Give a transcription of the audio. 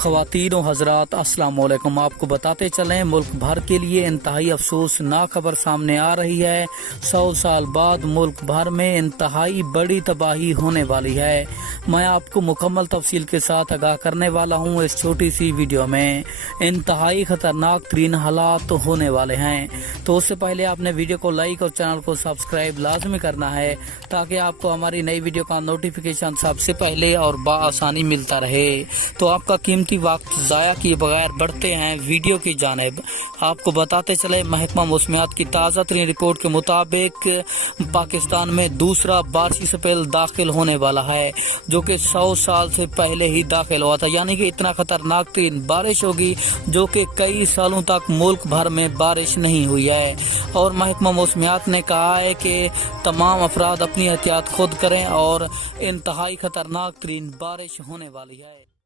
ख़वातीन व हज़रात अस्सलाम वालेकुम। आपको बताते चलें, मुल्क भर के लिए इंतहाई अफसोसनाक खबर सामने आ रही है। 100 साल बाद मुल्क भर में इंतहाई बड़ी तबाही होने वाली है। मैं आपको मुकम्मल तफसील के साथ आगाह करने वाला हूँ इस छोटी सी वीडियो में। इंतहाई ख़तरनाक तरीन हालात होने वाले हैं, तो उससे पहले आपने वीडियो को लाइक और चैनल को सब्सक्राइब लाजमी करना है, ताकि आपको हमारी नई वीडियो का नोटिफिकेशन सबसे पहले और बआसानी मिलता रहे। तो आपका कीमती वक्त ज़ाया किए बगैर बढ़ते हैं वीडियो की जानिब। आपको बताते चले, महकमा मौसमियात की ताज़ा तरीन रिपोर्ट के मुताबिक पाकिस्तान में दूसरा बारिशी स्पेल दाखिल होने वाला है, जो कि 100 साल से पहले ही दाखिल हुआ था। यानी कि इतना खतरनाक तरीन बारिश होगी जो कि कई सालों तक मुल्क भर में बारिश नहीं हुई है। और महकमा मौसमियात ने कहा है कि तमाम अफराद अपनी एहतियात खुद करें और इंतहाई खतरनाक तरीन बारिश होने वाली है।